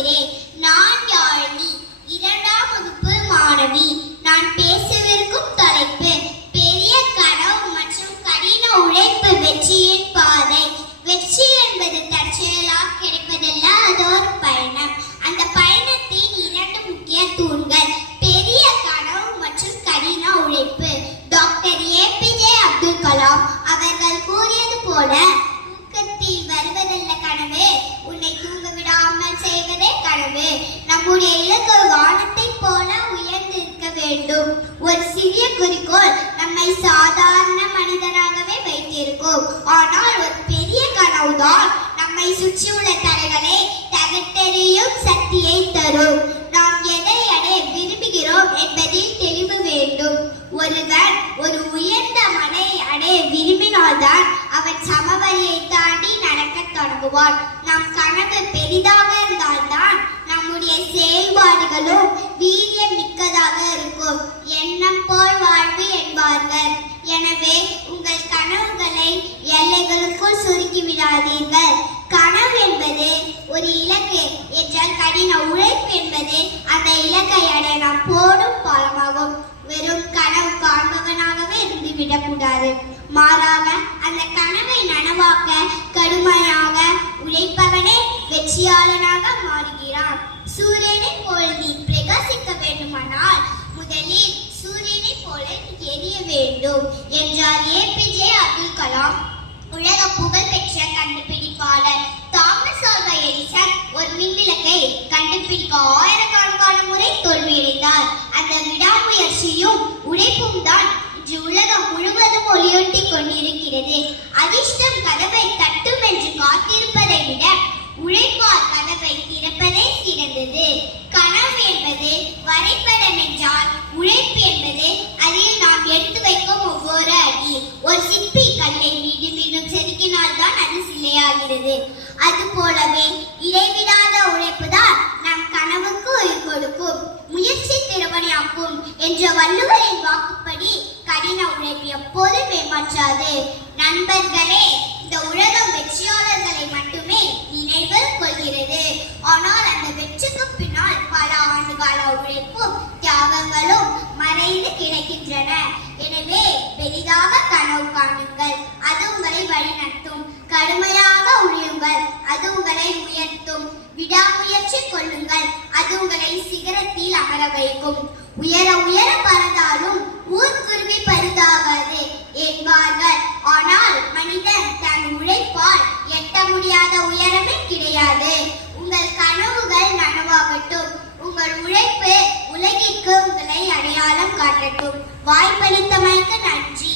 போகிறேன். நான் யாழினி, 2ஆம் வகுப்பு மாணவி. நான் பேசவிருக்கும் தலைப்பு பெரிய கனவு மற்றும் கடின உழைப்பு வெற்றியின் பாதை. வெற்றி என்பது தற்செயலாக கிடைப்பதல்ல, அது ஒரு பயணம். அந்த பயணத்தின் 2 முக்கிய தூண்கள் பெரிய கனவு மற்றும் கடின உழைப்பு. டாக்டர் APJ அப்துல் கலாம் அவர்கள் கூறியது போல, தூக்கத்தில் வருவதல்ல கனவு, உன்னை தூங்க விடாமல் செய்வதே கனவு. நம்முடைய இலக்கு வானத்தை போல உயர்ந்திருக்க வேண்டும். ஒரு சிறிய குறிக்கோள் நம்மை சாதாரண மனிதனாகவே வைத்திருக்கும். ஆனால் ஒரு பெரிய கனவுதான் நம்மை சுற்றியுள்ள தடைகளை தகர்த்தெறியும் சக்தியை தரும். நாம் எதை அடைய விரும்புகிறோம் என்பதில் தெளிவு வேண்டும். ஒருவன் ஒரு உயர்ந்த மலை அடைய விரும்பினால்தான் அவன் சமவெளியை தாண்டி நடக்க தொடங்குவான். நம் கனவு பெரிதாக இருந்தால்தான் நம்முடைய செயல்பாடுகளும் வீரியம் மிக்கதாக இருக்கும். எண்ணம் போல் வாழ்வு என்பார்கள். எனவே உங்கள் கனவுகளை எல்லைகளுக்குள் சுருக்கி விடாதீர்கள். கனவு என்பது ஒரு இலக்கு என்றால், கடின உழைப்பு என்பது அந்த இலக்கை அடைய நாம் போடும் பாலமாகும். வெறும் கனவு காண்பவனாகவே இருந்து விடக்கூடாது. மாறாக அந்த கனவை நனவாக்க கடுமையாக உழைப்பவனே வெற்றியாளனாக மாறுகிறான். சூரியனை போல் நீ பிரகாசிக்க வேண்டுமானால் முதலில் சூரியனை போல எரிய வேண்டும் என்றார் APJ அப்துல் கலாம். உலக புகழ்பெற்ற கண்டுபிடிப்பாளர் தாமஸ் ஆல்வா எடிசன் ஒரு மின்விளக்கை கண்டுபிடிக்க ஆயிரக்கணக்கான முறை தோல்வியடைந்தார். அந்த விடாமுயற்சியும் உழைப்பும் தான் இன்று உலகம் முழுவதும் ஒளியூட்டி கொண்டிருக்கிறது. அதிர்ஷ்டம் கதவை தட்டும் என்று காத்திருப்பதை விட உழைப்பால் கதவை திறப்பதே சிறந்தது. கனவு என்பது வரைபடம் என்றால், உழைப்பு என்பது அதில் நாம் எடுத்து வைக்கும் ஒவ்வொரு அடி. ஒரு சிற்பி கல்லை மீண்டும் மீண்டும் செதுக்கினால் தான் அது சிலையாகிறது. அது போலவே இடைவிடாத உழைப்பு தான் நம் கனவுக்கு உயிர் கொடுக்கும், முயற்சி திறமையாக்கும் என்ற வள்ளுவரின் வாக்குப்படி கடின உழைப்பு எப்போதும் ஏமாற்றாது. நண்பர்களே, இந்த உலகம் வெற்றியாளர்களை மட்டுமே நினைவில் கொள்கிறது. ஆனால் அந்த வெற்றிக்கு பின்னால் பல ஆண்டுகால உழைப்பும் தியாகங்களும் மறைந்து கிடக்கின்றன. எனவே பெரிதாக கனவு காணுங்கள், அது உங்களை வழிநடத்தும். கடுமையாக உழையுங்கள், அது உங்களை உயர்த்தும். விடாமுயற்சி கொள்ளுங்கள், அது உங்களை சிகரத்தில் அமர வைக்கும். உயர உயர பறந்தாலும் ஊர்க்குருவி பரிதாகாது என்பார்கள். ஆனால் மனிதன் தன் உழைப்பால் எட்ட முடியாத உயரமே கிடையாது. உங்கள் கனவுகள் நனவாகட்டும். உங்கள் உழைப்பு உலகிற்கு உங்களை அடையாளம் காட்டட்டும். வாய்ப்பளித்தமைக்கு நன்றி.